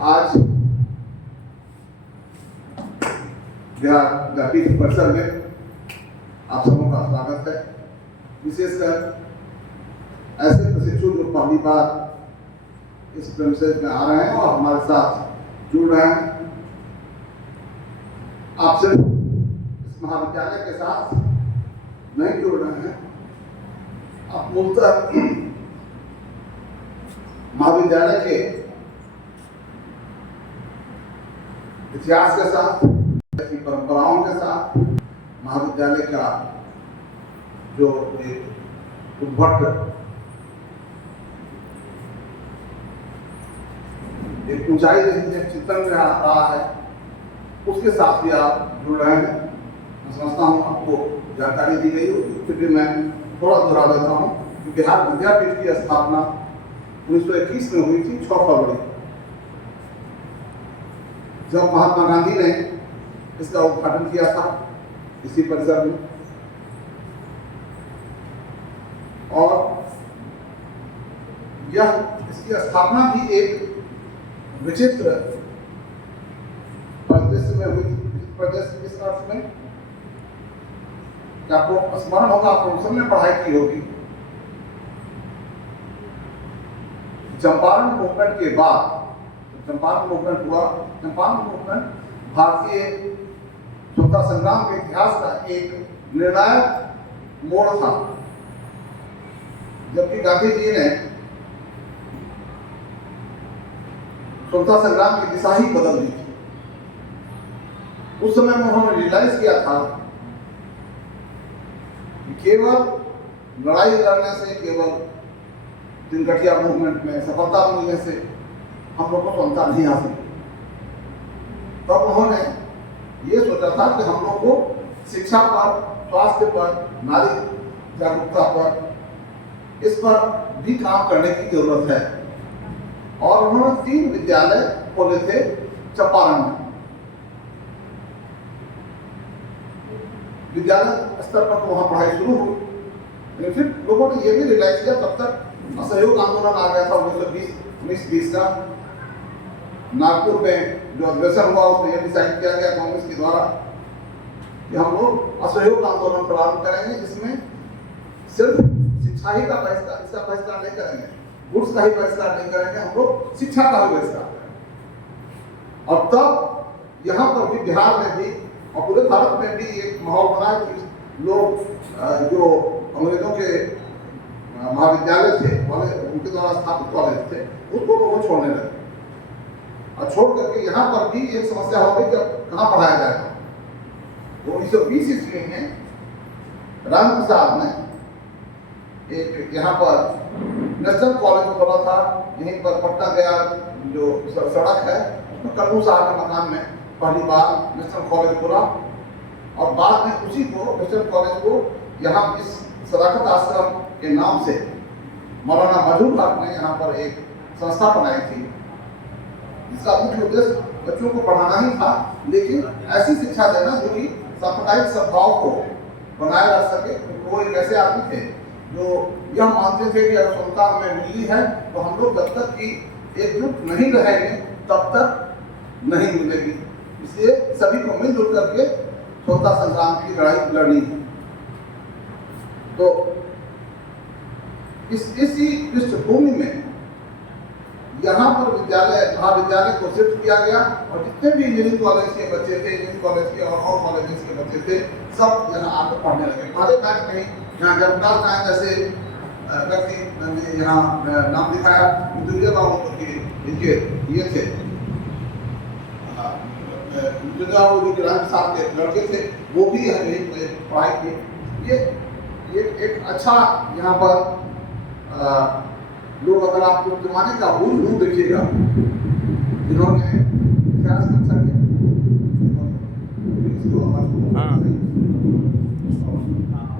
आज बिहार व्यापीठ परिसर में आप सबों का स्वागत है। विशेषकर ऐसे प्रशिक्षु जो पहली बार इस प्रेमिसेस में आ रहे हैं और हमारे साथ जुड़ रहे हैं। आप सिर्फ इस महाविद्यालय के साथ नहीं जुड़ रहे हैं, आप मूलतः महाविद्यालय के इतिहास के साथ, परंपराओं के साथ, महाविद्यालय का जो एक उद्भट एक ऊंचाई चिंतन में आ रहा है, उसके साथ भी आप जुड़ रहे हैं। मैं समझता हूँ आपको जानकारी दी गई होगी, फिर भी मैं थोड़ा दोहरा देता हूँ कि बिहार विद्यापीठ की स्थापना 1921 में हुई थी, 6 फरवरी, जब महात्मा गांधी ने इसका उद्घाटन किया था इसी परिसर में। और यह इसकी स्थापना भी एक विचित्र परिदृश्य में हुई थी। परिदृश्य किस अर्थ में, आपको स्मरण होगा, आपको सबने पढ़ाई की होगी। चंपारण मूवमेंट के बाद, चंपारण मूवमेंट हुआ, चंपारण मूवमेंट भारतीय स्वतंत्रता संग्राम के इतिहास का एक निर्णायक मोड़ था, जबकि गांधी जी ने स्वतंत्रता संग्राम की दिशा ही बदल दी थी। उस समय में उन्होंने रियलाइज किया था कि केवल लड़ाई लड़ने से, केवल दिनगठिया मूवमेंट में सफलता मिलने से हम लोग को स्वतंत्रता नहीं आ सकती। तब उन्होंने ये सोचा था कि हम लोग को शिक्षा पर, स्वास्थ्य पर, नारी जागरूकता पर, इस पर भी काम करने की जरूरत है। और उन्होंने 3 विद्यालय खोले थे चंपारण में। विद्यालय स्तर पर तो वहाँ पढ़ाई शुरू हुई, लेकिन फिर लोगों ने ये भी रियलाइज किया, तब तक असहयोग आंदोलन आ गया था 1920 का। नागपुर में जो अधिवेशन हुआ उसमें यह डिसाइड किया गया कांग्रेस के द्वारा कि हम लोग असहयोग आंदोलन प्रारंभ करेंगे, जिसमें सिर्फ शिक्षा ही का बहिष्कार, इसका बहिष्कार नहीं करेंगे, गुड्स का ही बहिष्कार नहीं करेंगे, हम लोग शिक्षा का भी बहिष्कार करेंगे। और तब यहाँ पर भी, बिहार में भी और पूरे भारत में भी एक माहौल बना कि लोग जो अंग्रेजों के महाविद्यालय थे, उनके द्वारा स्थापित कॉलेज थे, उसको लोग छोड़ने लगे। और छोड़ करके यहाँ पर भी एक समस्या हो गई कि अब कहाँ पढ़ाया जाएगा। 1920 ईस्वी में राम प्रसाद ने एक यहाँ पर नेशनल कॉलेज खोला था। यहीं पर पटना गया जो सड़क है, उसमें कन्नू साहब के मकान में पहली बार नेशनल कॉलेज खोला। और बाद में उसी को, नेशनल कॉलेज को, यहाँ इस सदाकत आश्रम के नाम से मौलाना मजहूर हक ने यहाँ पर एक संस्था बनाई थी, जिसका मुख्य उद्देश्य बच्चों को पढ़ाना ही था, लेकिन ऐसी शिक्षा देना जो कि सांप्रदायिक सद्भाव को बनाए रख सके। वो एक ऐसे आदमी थे जो यह मानते थे कि अगर स्वतंत्रता हमें मिली है तो हम लोग जब तक कि एकजुट नहीं रहेंगे तब तक नहीं मिलेगी। इसलिए सभी को मिलजुल करके स्वतंत्रता संग्राम की लड़ाई लड़नी है। तो इसी पृष्ठभूमि में यहाँ पर महाविद्यालय को शिफ्ट किया गया और जितने भी इंजीनियरिंग कॉलेज के बच्चे थे, इंजीनियरिंग कॉलेज के और कॉलेजेस के बच्चे थे, सब यहाँ आकर पढ़ने लगे। पहले बैच में यहाँ जयप्रकाश नारायण जैसे व्यक्ति ने यहाँ नाम दिखाया, दुर्जय बाबू इनके ये थे, दुर्जय बाबू जो राम साहब के लड़के थे, वो भी यहीं पढ़ाई की। ये एक अच्छा यहाँ पर लोग, अगर आपको जमाने का हूँ देखिएगा, जिन्होंने इतिहास कक्षा किया,